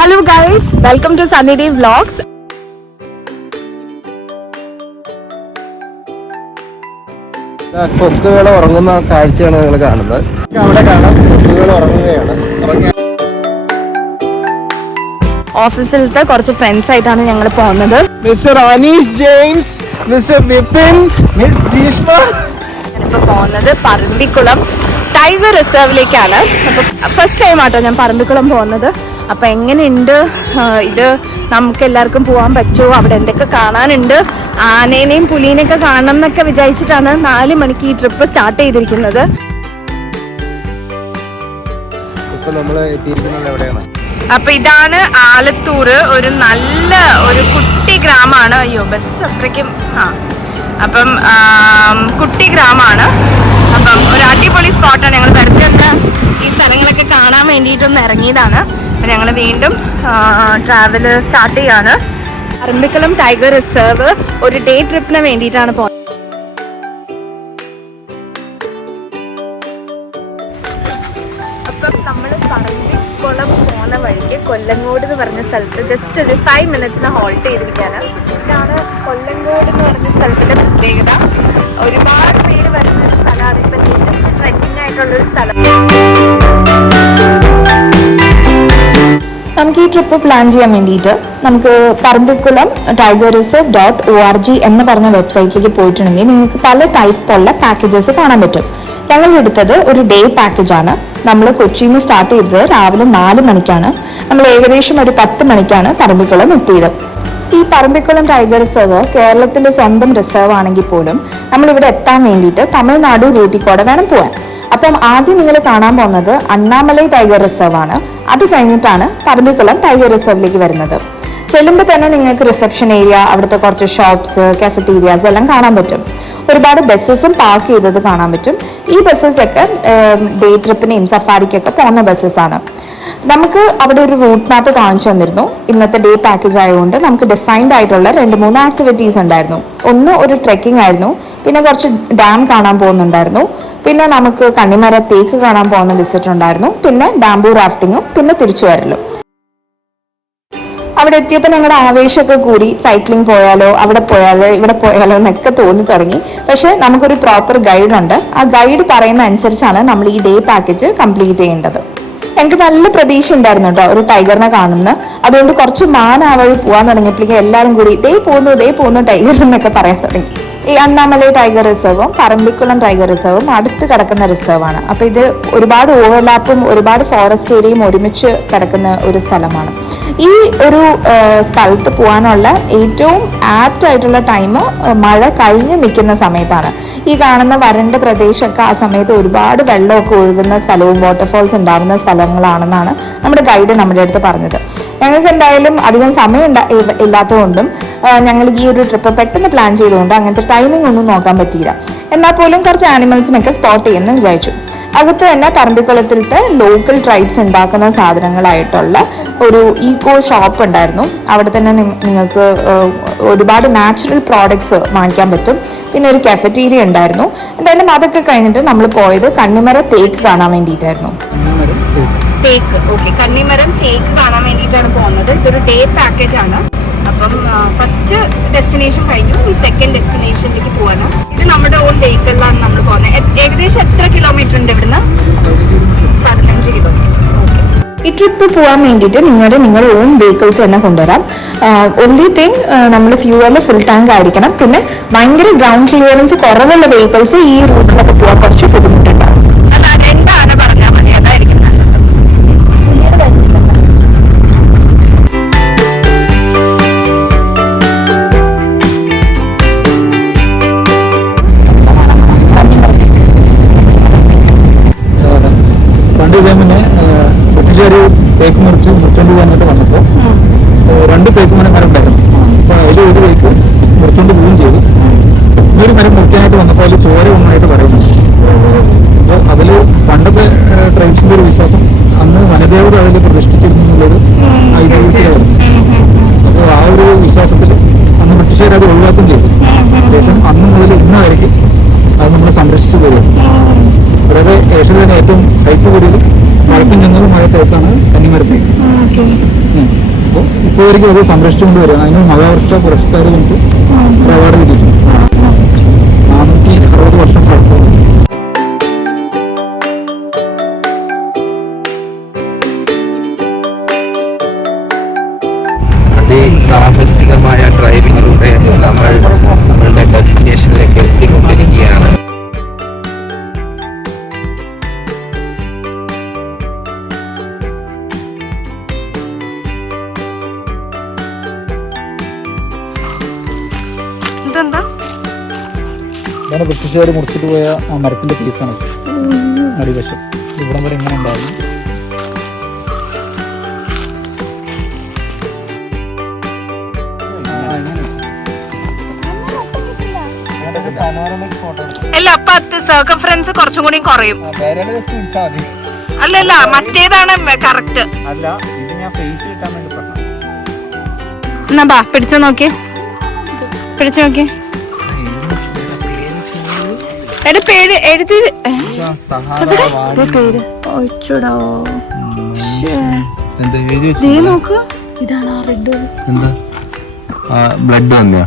Hello guys, welcome to Sunny Day Vlogs. കൊക്കുകൾ ഉറങ്ങുന്ന കാഴ്ചയാണ് നിങ്ങൾ കാണുന്നത്. അവിടെ കാണാം കൊക്കുകൾ ഉറങ്ങുകയാണ്. ഓഫീസിലത്തെ കുറച്ച് ഫ്രണ്ട്സ് ആയിട്ടാണ് ഞങ്ങൾ പോകുന്നത്. Mister Aneesh James, mister Vipin, miss Jeeshma. ഞാനിപ്പോൾ പോകുന്നത് പറമ്പിക്കുളം ടൈഗർ റിസർവിലേക്കാണ്. അപ്പോൾ ഫസ്റ്റ് ടൈം ആട്ടോ ഞാൻ പറമ്പിക്കുളം പോകുന്നത്. അപ്പോൾ എങ്ങനെയുണ്ട് ഇത്, നമുക്ക് എല്ലാവർക്കും പോകാൻ പറ്റുമോ, അവിടെ എന്തൊക്കെ കാണാനുണ്ട്, ആനേനെയും പുലീനെയൊക്കെ കാണണം എന്നൊക്കെ വിചാരിച്ചിട്ടാണ് 4 മണിക്ക് ഈ ട്രിപ്പ് സ്റ്റാർട്ട് ചെയ്തിരിക്കുന്നത്. ഇപ്പൊ നമ്മൾ എത്തിയിരിക്കുന്നത് എവിടെയാണ്? അപ്പൊ ഇതാണ് ആലത്തൂർ, ഒരു നല്ല ഒരു കുട്ടി ഗ്രാമമാണ്. അയ്യോ ബസ് അത്രയ്ക്കും അപ്പം കുട്ടി ഗ്രാമമാണ്. അപ്പം ഒരു അടിപൊളി സ്പോട്ടാണ്. ഞങ്ങൾ വെറുതെ ഈ സ്ഥലങ്ങളൊക്കെ കാണാൻ വേണ്ടിയിട്ടൊന്ന് ഇറങ്ങിയതാണ്. അപ്പം ഞങ്ങൾ വീണ്ടും ട്രാവൽ സ്റ്റാർട്ട് ചെയ്യാണ്. പറമ്പിക്കുളം ടൈഗർ റിസർവ് ഒരു ഡേ ട്രിപ്പിന് വേണ്ടിയിട്ടാണ് പോകുന്നത്. അപ്പം നമ്മൾ പറമ്പിക്കുളം പോകുന്ന വഴിക്ക് കൊല്ലങ്കോട് എന്ന് പറഞ്ഞ സ്ഥലത്ത് ജസ്റ്റ് ഒരു 5 മിനിറ്റ്സിന് ഹോൾട്ട് ചെയ്തിരിക്കുകയാണ്. ഇതാണ് കൊല്ലങ്കോട് എന്ന് പറഞ്ഞ സ്ഥലത്തിൻ്റെ പ്രത്യേകത. ഒരുപാട് പേര് വരുന്ന ഒരു സ്ഥലമാണ്. ഇപ്പം ലേറ്റസ്റ്റ് ട്രെൻഡിങ് ആയിട്ടുള്ളൊരു സ്ഥലം. നമുക്ക് ഈ ട്രിപ്പ് പ്ലാൻ ചെയ്യാൻ വേണ്ടിയിട്ട് നമുക്ക് പറമ്പിക്കുളം ടൈഗർ റിസർവ് .org എന്ന് പറഞ്ഞ വെബ്സൈറ്റിലേക്ക് പോയിട്ടുണ്ടെങ്കിൽ നിങ്ങൾക്ക് പല ടൈപ്പുള്ള പാക്കേജസ് കാണാൻ പറ്റും. ഞങ്ങൾ എടുത്തത് ഒരു ഡേ പാക്കേജാണ്. നമ്മൾ കൊച്ചിയിൽ നിന്ന് സ്റ്റാർട്ട് ചെയ്തത് രാവിലെ 4 മണിക്കാണ്. നമ്മൾ ഏകദേശം ഒരു 10 മണിക്കാണ് പറമ്പിക്കുളം എത്തിയത്. ഈ പറമ്പിക്കുളം ടൈഗർ റിസർവ് കേരളത്തിൻ്റെ സ്വന്തം റിസർവ് ആണെങ്കിൽ പോലും നമ്മളിവിടെ എത്താൻ വേണ്ടിയിട്ട് തമിഴ്നാട് റൂട്ടിൽ കൂടെ വേണം പോകാൻ. അപ്പം ആദ്യം നിങ്ങൾ കാണാൻ പോകുന്നത് അണ്ണാമലൈ ടൈഗർ റിസർവ് ആണ്. അത് കഴിഞ്ഞിട്ടാണ് പറമ്പിക്കുളം ടൈഗർ റിസർവിലേക്ക് വരുന്നത്. ചെല്ലുമ്പോൾ തന്നെ നിങ്ങൾക്ക് റിസപ്ഷൻ ഏരിയ, അവിടുത്തെ കുറച്ച് ഷോപ്സ്, കാഫറ്റീരിയാസ് എല്ലാം കാണാൻ പറ്റും. ഒരുപാട് ബസ്സസും പാർക്ക് ചെയ്തത് കാണാൻ പറ്റും. ഈ ബസ്സസൊക്കെ ഡേ ട്രിപ്പിനെയും സഫാരിക്കൊക്കെ പോകുന്ന ബസ്സസാണ്. നമുക്ക് അവിടെ ഒരു റൂട്ട് മാപ്പ് കാണിച്ചു തന്നിരുന്നു. ഇന്നത്തെ ഡേ പാക്കേജ് ആയതുകൊണ്ട് നമുക്ക് ഡിഫൈൻഡ് ആയിട്ടുള്ള 2-3 ആക്ടിവിറ്റീസ് ഉണ്ടായിരുന്നു. ഒന്ന് ഒരു ട്രെക്കിംഗ് ആയിരുന്നു, പിന്നെ കുറച്ച് ഡാം കാണാൻ പോകുന്നുണ്ടായിരുന്നു, പിന്നെ നമുക്ക് കണ്ണിമര തേക്ക് കാണാൻ പോകുന്ന വിസിറ്റ് ഉണ്ടായിരുന്നു, പിന്നെ ബാംബൂ റാഫ്റ്റിങ്ങും, പിന്നെ തിരിച്ചു വരലും. അവിടെ എത്തിയപ്പോൾ ഞങ്ങളുടെ ആവേശമൊക്കെ കൂടി സൈക്ലിംഗ് പോയാലോ, അവിടെ പോയാലോ, ഇവിടെ പോയാലോ എന്നൊക്കെ തോന്നി തുടങ്ങി. പക്ഷേ നമുക്കൊരു പ്രോപ്പർ ഗൈഡുണ്ട്. ആ ഗൈഡ് പറയുന്ന അനുസരിച്ചാണ് നമ്മൾ ഈ ഡേ പാക്കേജ് കംപ്ലീറ്റ് ചെയ്യേണ്ടത്. ഞങ്ങൾക്ക് നല്ല പ്രതീക്ഷ ഉണ്ടായിരുന്നു കേട്ടോ ഒരു ടൈഗറിനെ കാണുന്നത്. അതുകൊണ്ട് കുറച്ച് മാന വഴി പോകാൻ തുടങ്ങിയപ്പോഴേക്കും എല്ലാവരും കൂടി ദേ പോകുന്നു ടൈഗർ എന്നൊക്കെ പറയാൻ തുടങ്ങി. ഈ അണ്ണാമലൈ ടൈഗർ റിസർവും പറമ്പിക്കുളം ടൈഗർ റിസർവും അടുത്ത് കിടക്കുന്ന റിസർവാണ്. അപ്പോൾ ഇത് ഒരുപാട് ഓവർലാപ്പും ഒരുപാട് ഫോറസ്റ്റ് ഏരിയയും ഒരുമിച്ച് കിടക്കുന്ന ഒരു സ്ഥലമാണ്. ഈ ഒരു സ്ഥലത്ത് പോകാനുള്ള ഏറ്റവും ആപ്റ്റ് ആയിട്ടുള്ള ടൈം മഴ കഴിഞ്ഞ് നിൽക്കുന്ന സമയത്താണ്. ഈ കാണുന്ന വരണ്ട പ്രദേശമൊക്കെ ആ സമയത്ത് ഒരുപാട് വെള്ളമൊക്കെ ഒഴുകുന്ന സ്ഥലവും വാട്ടർഫോൾസ് ഉണ്ടാകുന്ന സ്ഥലങ്ങളാണെന്നാണ് നമ്മുടെ ഗൈഡ് നമ്മുടെ അടുത്ത് പറഞ്ഞത്. ഞങ്ങൾക്ക് എന്തായാലും അധികം സമയം ഇല്ലാത്തതുകൊണ്ടും ഞങ്ങൾ ഈ ഒരു ട്രിപ്പ് പെട്ടെന്ന് പ്ലാൻ ചെയ്തുകൊണ്ട് അങ്ങനത്തെ ടൈമിംഗ് ഒന്നും നോക്കാൻ പറ്റിയില്ല. എന്നാൽ പോലും കുറച്ച് ആനിമൽസിനൊക്കെ സ്പോട്ട് ചെയ്യുമെന്ന് വിചാരിച്ചു. അകത്ത് തന്നെ പറമ്പിക്കുളത്തിലത്തെ ലോക്കൽ ട്രൈബ്സ് ഉണ്ടാക്കുന്ന സാധനങ്ങളായിട്ടുള്ള ഒരു ഈക്കോ ഷോപ്പ് ഉണ്ടായിരുന്നു. അവിടെ തന്നെ നിങ്ങൾക്ക് ഒരുപാട് നാച്ചുറൽ പ്രോഡക്ട്സ് വാങ്ങിക്കാൻ പറ്റും. പിന്നെ ഒരു കഫറ്റീരിയ ഉണ്ടായിരുന്നു. എന്തായാലും അതൊക്കെ കഴിഞ്ഞിട്ട് നമ്മൾ പോയത് കണ്ണിമര തേക്ക് കാണാൻ വേണ്ടിയിട്ടായിരുന്നു. കണ്ണിമരം തേക്ക് കാണാൻ വേണ്ടിയിട്ടാണ് പോകുന്നത്. ഇതൊരു ഡേ പാക്കേജ് ആണ്. അപ്പം ഫസ്റ്റ് ഡെസ്റ്റിനേഷൻ കഴിഞ്ഞു, ഈ സെക്കൻഡ് ഡെസ്റ്റിനേഷനിലേക്ക് പോകാനും. ഇത് നമ്മുടെ ഓൺ വെഹിക്കിളിലാണ് നമ്മൾ പോകുന്നത്. ഏകദേശം എത്ര കിലോമീറ്റർ ഉണ്ട് ഇവിടുന്ന്? 15 കിലോമീറ്റർ. ഈ ട്രിപ്പ് പോകാൻ വേണ്ടിയിട്ട് നിങ്ങളുടെ ഓൺ വെഹിക്കിൾസ് തന്നെ കൊണ്ടുവരാം. ഓൺലി തിങ് നമ്മൾ ഫ്യൂവലിൽ ഫുൾ ടാങ്ക് ആയിരിക്കണം. പിന്നെ ഭയങ്കര ഗ്രൗണ്ട് ക്ലിയറൻസ് കുറവുള്ള വെഹിക്കിൾസ് ഈ റൂട്ടിലൊക്കെ പോകാൻ കുറച്ച് ബുദ്ധിമുട്ടുണ്ടാവും. എന്താണ് പറഞ്ഞാൽ മതി, അതായിരിക്കും ഒരു തേക്ക് മുറിച്ചോണ്ട് വന്നിട്ട് വന്നപ്പോൾ 2 തേക്ക് മരങ്ങളുണ്ടായിരുന്നു. അപ്പോൾ അതിൽ ഒരു തേക്ക് മുറിച്ചോണ്ട് പോവുകയും ചെയ്തു. ഒരു മരം മുറിക്കാനായിട്ട് വന്നപ്പോൾ അതിൽ ചോര ഒന്നായിട്ട് പറയുന്നു. അപ്പോൾ അതിൽ പണ്ടത്തെ ട്രൈബ്സിന്റെ ഒരു വിശ്വാസം അന്ന് വനദേവത അതിൽ പ്രതിഷ്ഠിച്ചിരുന്നു എന്നുള്ളൊരു ഐതിഹ്യത്തിലായിരുന്നു. അപ്പോൾ ആ ഒരു വിശ്വാസത്തിൽ അന്ന് ബ്രിട്ടീഷുകാർ അത് ഒഴിവാക്കുകയും ചെയ്തു. ശേഷം അന്ന് മുതൽ ഇന്ന് വരയ്ക്ക് അത് നമ്മൾ സംരക്ഷിച്ചു പോരുന്നു. അതായത് ഏഷ്യയിലെ ഏറ്റവും ഹൈറ്റ് കൂടിയത് വടക്കും ചെന്നത് മഴ തേക്കാണ് കന്നിമരത്തേക്ക്. അപ്പോൾ ഇപ്പോഴേക്കും അത് സംരക്ഷിച്ചുകൊണ്ട് വരിക. അതിന് മഹാവർഷ പുരസ്കാർ കൊണ്ട് ഒരു അവാർഡ് കിട്ടിയിട്ടുണ്ട്. 460 വർഷം പഴക്കമുണ്ട്. സാഹസികമായ ഡ്രൈവിങ്ങിലൂടെ നമ്മൾ നമ്മളുടെ ഡെസ്റ്റിനേഷനിലേക്ക് എത്തിക്കൊണ്ടിരിക്കുകയാണ്. ഇതെന്താ? ഇതാണ് ബ്രിട്ടീഷുകാർ മുറിച്ചിട്ട് പോയ ആ മരത്തിന്റെ പീസാണ് അടിവശം. ഇവിടം വരെ ഇങ്ങനെ ഉണ്ടാകും. അല്ല, അപ്പൊ സർക്കംഫറൻസ് കുറച്ചും കൂടി കുറയും. അല്ലല്ല, മറ്റേതാണ് കറക്റ്റ്. അല്ല, ഇത് ഞാൻ ഫേസ് കിട്ടാൻ വേണ്ടി പറഞ്ഞു. എന്നാ ബാ പിടിച്ചു നോക്കിയേ, പിടിച്ചു നോക്കിയേ. എന്റെ പേര് എഴുതി പേര് ഒഴിച്ചൂടോ. നോക്ക്, ഇതാണ് ആ റെഡ്. ബ്ലഡ് വന്നെയാ?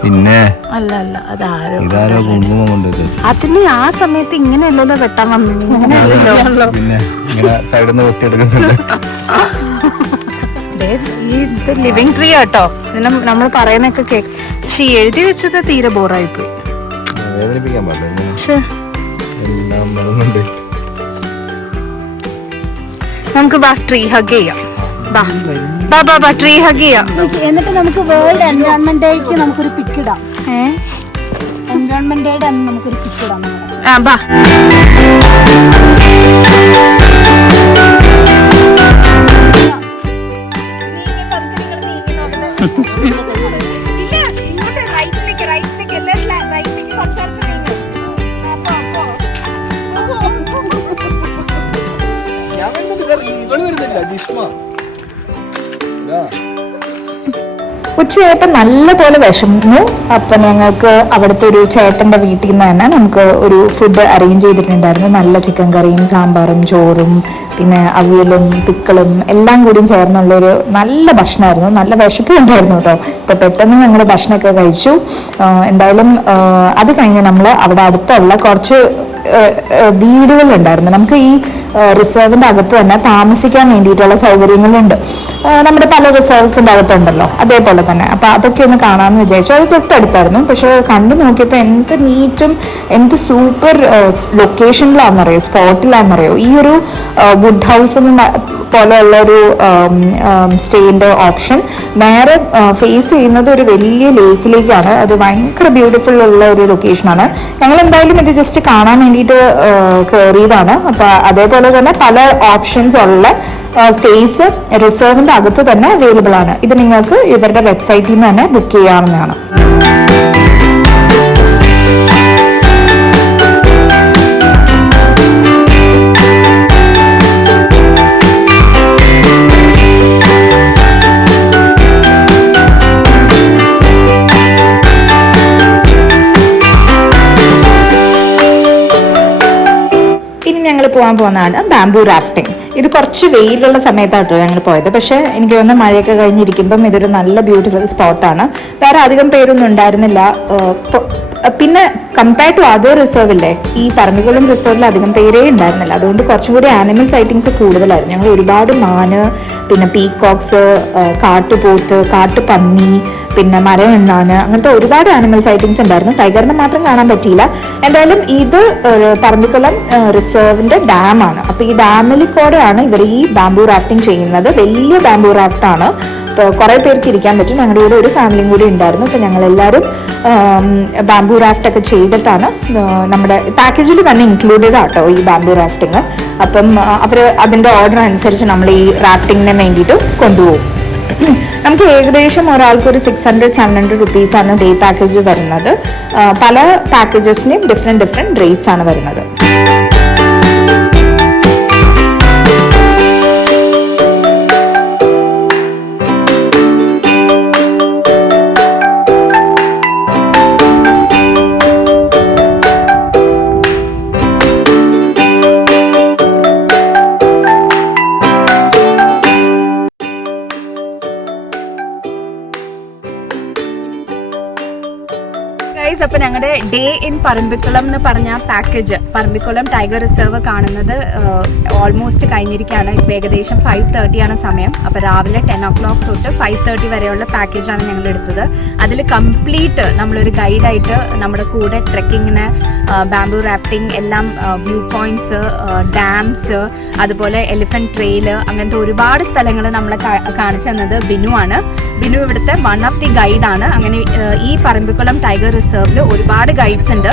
പിന്നെ അല്ല അല്ല, അതാരോ ഇതാരോ കുങ്കുമം കൊണ്ട് അതിന് ആ സമയത്ത് ഇങ്ങനെയല്ലല്ലോ വെട്ടാൻ വന്നു. ഇങ്ങനെയല്ലോ പിന്നെ ഇങ്ങനെ സൈഡിൽ നിന്ന് വെട്ടിയെടുക്കുന്നുണ്ട്. ഇത് ലിവിങ് ട്രീ കേട്ടോ. ഇതിനെ നമ്മൾ പറയുന്നൊക്കെ കേക്ക്. പക്ഷെ ഈ എഴുതി വെച്ചത് തീരെ ബോറായി പോയി. വേദനിപ്പിക്കാൻ പാടില്ല. എല്ലാം മറന്നുണ്ട്. നമുക്ക് ബാ ട്രീ ഹഗ് ചെയ്യാം. ബാ ബാ ബാ ബാ ട്രീ ഹഗ് ചെയ്യാം. എന്നിട്ട് നമുക്ക് വേൾഡ് എൻവയോൺമെന്റ് ഡേക്ക് നമുക്കൊരു പിക്ക് ഇടാം. എൻവയോൺമെന്റ് ഡേയുടെ അന്ന് നമുക്കൊരു പിക്ക് ഇടാം. ആ ബാ. ഉച്ചയായപ്പോൾ നല്ലപോലെ വിശന്നു. അപ്പം ഞങ്ങൾക്ക് അവിടുത്തെ ഒരു ചേട്ടൻ്റെ വീട്ടിൽ നിന്ന് തന്നെ നമുക്ക് ഒരു ഫുഡ് അറേഞ്ച് ചെയ്തിട്ടുണ്ടായിരുന്നു. നല്ല ചിക്കൻ കറിയും സാമ്പാറും ചോറും പിന്നെ അവിയലും പിക്കിളും എല്ലാം കൂടിയും ചേർന്നുള്ളൊരു നല്ല ഭക്ഷണമായിരുന്നു. നല്ല വിശപ്പും ഉണ്ടായിരുന്നു കേട്ടോ. ഇപ്പോൾ പെട്ടെന്ന് ഞങ്ങൾ ഭക്ഷണമൊക്കെ കഴിച്ചു. എന്തായാലും അത് കഴിഞ്ഞ് നമ്മൾ അവിടെ അടുത്തുള്ള കുറച്ച് വീടുകളുണ്ടായിരുന്നു. നമുക്ക് ഈ റിസർവിൻ്റെ അകത്ത് തന്നെ താമസിക്കാൻ വേണ്ടിയിട്ടുള്ള സൗകര്യങ്ങളുണ്ട്. നമ്മുടെ പല റിസർവ്സിൻ്റെ അകത്തുണ്ടല്ലോ, അതേപോലെ തന്നെ. അപ്പോൾ അതൊക്കെ ഒന്ന് കാണാമെന്ന് വിചാരിച്ചു. അത് തൊട്ടടുത്തായിരുന്നു. പക്ഷെ കണ്ടു നോക്കിയപ്പോൾ എന്ത് നീറ്റും എന്ത് സൂപ്പർ ലൊക്കേഷനിലാണെന്നറിയോ, സ്പോട്ടിലാണെന്നറിയോ. ഈ ഒരു വുഡ് ഹൗസ് പോലെയുള്ളൊരു സ്റ്റേൻ്റെ ഓപ്ഷൻ നേരെ ഫേസ് ചെയ്യുന്നത് ഒരു വലിയ ലേക്കിലേക്കാണ്. അത് ഭയങ്കര ബ്യൂട്ടിഫുൾ ഉള്ള ഒരു ലൊക്കേഷനാണ്. ഞങ്ങൾ എന്തായാലും ഇത് ജസ്റ്റ് കാണാൻ വേണ്ടിയിട്ട് കയറിയതാണ്. അപ്പോൾ അതേപോലെ തന്നെ പല ഓപ്ഷൻസ് ഉള്ള സ്റ്റേസ് റിസർവിൻ്റെ അകത്ത് തന്നെ അവൈലബിൾ ആണ്. ഇത് നിങ്ങൾക്ക് ഇവരുടെ വെബ്സൈറ്റിൽ നിന്ന് തന്നെ ബുക്ക് ചെയ്യാവുന്നതാണ്. ഞങ്ങൾ പോകാൻ പോകുന്നതാണ് ബാംബൂ റാഫ്റ്റിംഗ്. ഇത് കുറച്ച് വെയിലുള്ള സമയത്താട്ടോ ഞങ്ങൾ പോയത്. പക്ഷേ എനിക്ക് തോന്നുന്നു മഴയൊക്കെ കഴിഞ്ഞിരിക്കുമ്പം ഇതൊരു നല്ല ബ്യൂട്ടിഫുൾ സ്പോട്ടാണ്. വേറെ അധികം പേരൊന്നും ഉണ്ടായിരുന്നില്ല. പിന്നെ കമ്പയർ ടു അതർ റിസർവ് ഇല്ലേ, ഈ പറമ്പിക്കുളം റിസർവിൽ അധികം പേരേ ഉണ്ടായിരുന്നില്ല. അതുകൊണ്ട് കുറച്ചും കൂടി ആനിമൽ സൈറ്റിങ്സ് കൂടുതലായിരുന്നു. ഞങ്ങൾ ഒരുപാട് മാന്, പിന്നെ പീകോക്സ്, കാട്ടുപോത്ത്, കാട്ടുപന്നി, പിന്നെ മരവെണ്ണാന്, അങ്ങനത്തെ ഒരുപാട് ആനിമൽ സൈറ്റിങ്സ് ഉണ്ടായിരുന്നു. ടൈഗറിനെ മാത്രം കാണാൻ പറ്റിയില്ല. എന്തായാലും ഇത് പറമ്പിക്കുളം റിസർവിൻ്റെ ഡാമാണ്. അപ്പോൾ ഈ ഡാമിൽ കൂടെയാണ് ഇവർ ഈ ബാംബൂ റാഫ്റ്റിംഗ് ചെയ്യുന്നത്. വലിയ ബാംബൂ റാഫ്റ്റാണ്. ഇപ്പോൾ കുറേ പേർക്ക് ഇരിക്കാൻ പറ്റും. ഞങ്ങളുടെ കൂടെ ഒരു ഫാമിലിയും കൂടി ഉണ്ടായിരുന്നു. അപ്പോൾ ഞങ്ങളെല്ലാവരും ബാംബൂ റാഫ്റ്റ് ഒക്കെ ചെയ്തിട്ടാണ് നമ്മുടെ പാക്കേജിൽ തന്നെ ഇൻക്ലൂഡഡ് ആട്ടോ ഈ ബാംബൂ റാഫ്റ്റിംഗ്. അപ്പം അവർ അതിൻ്റെ ഓർഡർ അനുസരിച്ച് നമ്മൾ ഈ റാഫ്റ്റിങ്ങിന് വേണ്ടിയിട്ട് കൊണ്ടുപോകും. നമുക്ക് ഏകദേശം ഒരാൾക്ക് ഒരു 600-700 റുപ്പീസാണ് ഡേ പാക്കേജ് വരുന്നത്. പല പാക്കേജസിനും ഡിഫറെൻറ്റ് റേറ്റ്സ് ആണ് വരുന്നത്. ഗൈസ്, അപ്പോൾ ഞങ്ങളുടെ ഡേ ഇൻ പറമ്പിക്കുളം എന്ന് പറഞ്ഞ പാക്കേജ്, പറമ്പിക്കുളം ടൈഗർ റിസർവ് കാണുന്നത് ഓൾമോസ്റ്റ് കഴിഞ്ഞിരിക്കുകയാണ്. ഇപ്പോൾ ഏകദേശം 5:30 ആണ് സമയം. അപ്പോൾ രാവിലെ 10 o'clock തൊട്ട് 5:30 വരെയുള്ള പാക്കേജാണ് ഞങ്ങൾ എടുത്തത്. അതിൽ കംപ്ലീറ്റ് നമ്മളൊരു ഗൈഡായിട്ട് നമ്മുടെ കൂടെ ട്രെക്കിങ്ങിന്, ബാംബൂ റാഫ്റ്റിംഗ് എല്ലാം, വ്യൂ പോയിന്റ്സ്, ഡാംസ്, അതുപോലെ എലിഫന്റ് ട്രെയിൽ, അങ്ങനത്തെ ഒരുപാട് സ്ഥലങ്ങൾ നമ്മളെ കാണിച്ചു തന്നത് ബിനു ആണ്. ബിനു ഇവിടുത്തെ വൺ ഓഫ് ദി ഗൈഡാണ്. അങ്ങനെ ഈ പറമ്പിക്കുളം ടൈഗർ റിസർവിൽ ഒരുപാട് ഗൈഡ്സ് ഉണ്ട്.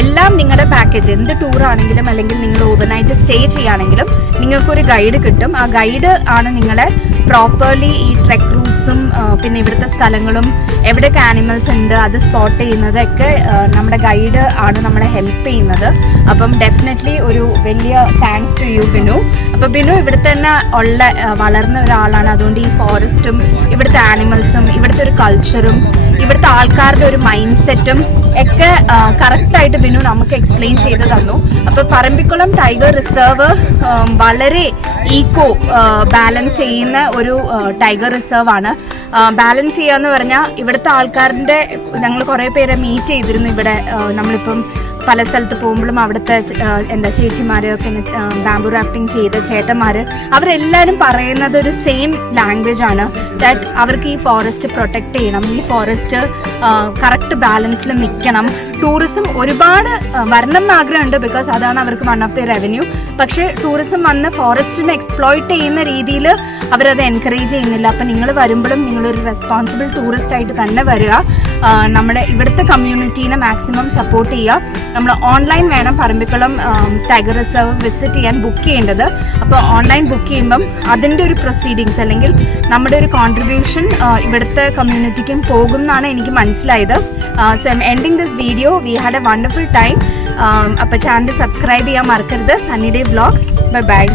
എല്ലാം നിങ്ങളുടെ പാക്കേജ്, എന്ത് ടൂർ ആണെങ്കിലും അല്ലെങ്കിൽ നിങ്ങൾ ഓവർനൈറ്റ് സ്റ്റേ ചെയ്യുകയാണെങ്കിലും നിങ്ങൾക്കൊരു ഗൈഡ് കിട്ടും. ആ ഗൈഡ് ആണ് നിങ്ങളെ പ്രോപ്പർലി ഈ ട്രെക്ക് റൂട്ട്സും പിന്നെ ഇവിടുത്തെ സ്ഥലങ്ങളും എവിടെയൊക്കെ ആനിമൽസ് ഉണ്ട് അത് സ്പോട്ട് ചെയ്യുന്നതൊക്കെ നമ്മുടെ ഗൈഡ് ആണ് നമ്മളെ ഹെൽപ്പ് ചെയ്യുന്നത്. അപ്പം ഡെഫിനറ്റ്ലി ഒരു വലിയ താങ്ക്സ് ടു യു ബിനു. അപ്പോൾ ബിനു ഇവിടുത്തെ തന്നെ വളർന്ന ഒരാളാണ്. അതുകൊണ്ട് ഈ ഫോറസ്റ്റും ഇവിടുത്തെ ആനിമൽസും ഇവിടുത്തെ ഒരു കൾച്ചറും ഇവിടുത്തെ ആൾക്കാരുടെ ഒരു മൈൻഡ് സെറ്റും ഒക്കെ കറക്റ്റായിട്ട് ബിനു നമുക്ക് എക്സ്പ്ലെയിൻ ചെയ്ത് തന്നു. അപ്പോൾ പറമ്പിക്കുളം ടൈഗർ റിസർവ് വളരെ ഈക്കോ ബാലൻസ് ചെയ്യുന്ന ഒരു ടൈഗർ റിസർവ് ആണ്. ബാലൻസ് ചെയ്യുക എന്ന് പറഞ്ഞാൽ ഇവിടുത്തെ ആൾക്കാരുടെ, ഞങ്ങൾ കുറേ പേരെ മീറ്റ് ചെയ്തിരുന്നു ഇവിടെ. നമ്മളിപ്പം പല സ്ഥലത്ത് പോകുമ്പോഴും അവിടുത്തെ ചേച്ചിമാർ, പിന്നെ ബാംബൂ റാഫ്റ്റിംഗ് ചെയ്ത ചേട്ടന്മാർ, അവരെല്ലാവരും പറയുന്നത് ഒരു സെയിം ലാംഗ്വേജ് ആണ്. ദാറ്റ് അവർക്ക് ഈ ഫോറസ്റ്റ് പ്രൊട്ടക്റ്റ് ചെയ്യണം, ഈ ഫോറസ്റ്റ് കറക്റ്റ് ബാലൻസിൽ നിൽക്കണം. ടൂറിസം ഒരുപാട് വരണം എന്ന് ആഗ്രഹമുണ്ട്, ബിക്കോസ് അതാണ് അവർക്ക് വൺ ഓഫ് ദി റവന്യൂ. പക്ഷേ ടൂറിസം വന്ന് ഫോറസ്റ്റിനെ എക്സ്പ്ലോയിറ്റ് ചെയ്യുന്ന രീതിയിൽ അവരത് എൻകറേജ് ചെയ്യുന്നില്ല. അപ്പം നിങ്ങൾ വരുമ്പോഴും നിങ്ങളൊരു റെസ്പോൺസിബിൾ ടൂറിസ്റ്റ് ആയിട്ട് തന്നെ വരിക. നമ്മുടെ ഇവിടുത്തെ കമ്മ്യൂണിറ്റീനെ മാക്സിമം സപ്പോർട്ട് ചെയ്യുക. നമ്മൾ ഓൺലൈൻ വേണം പറമ്പിക്കുളം ടൈഗർ റിസർവ് വിസിറ്റ് ചെയ്യാൻ ബുക്ക് ചെയ്യേണ്ടത്. അപ്പോൾ ഓൺലൈൻ ബുക്ക് ചെയ്യുമ്പം അതിൻ്റെ ഒരു പ്രൊസീഡിങ്സ് അല്ലെങ്കിൽ നമ്മുടെ ഒരു കോൺട്രിബ്യൂഷൻ ഇവിടുത്തെ കമ്മ്യൂണിറ്റിക്കും പോകും എന്നാണ് എനിക്ക് മനസ്സിലായത്. So I M ending this video. We had A wonderful time. അപ്പോൾ ചാനൽ സബ്സ്ക്രൈബ് ചെയ്യാൻ മറക്കരുത്. Sunny day vlogs. Bye bye.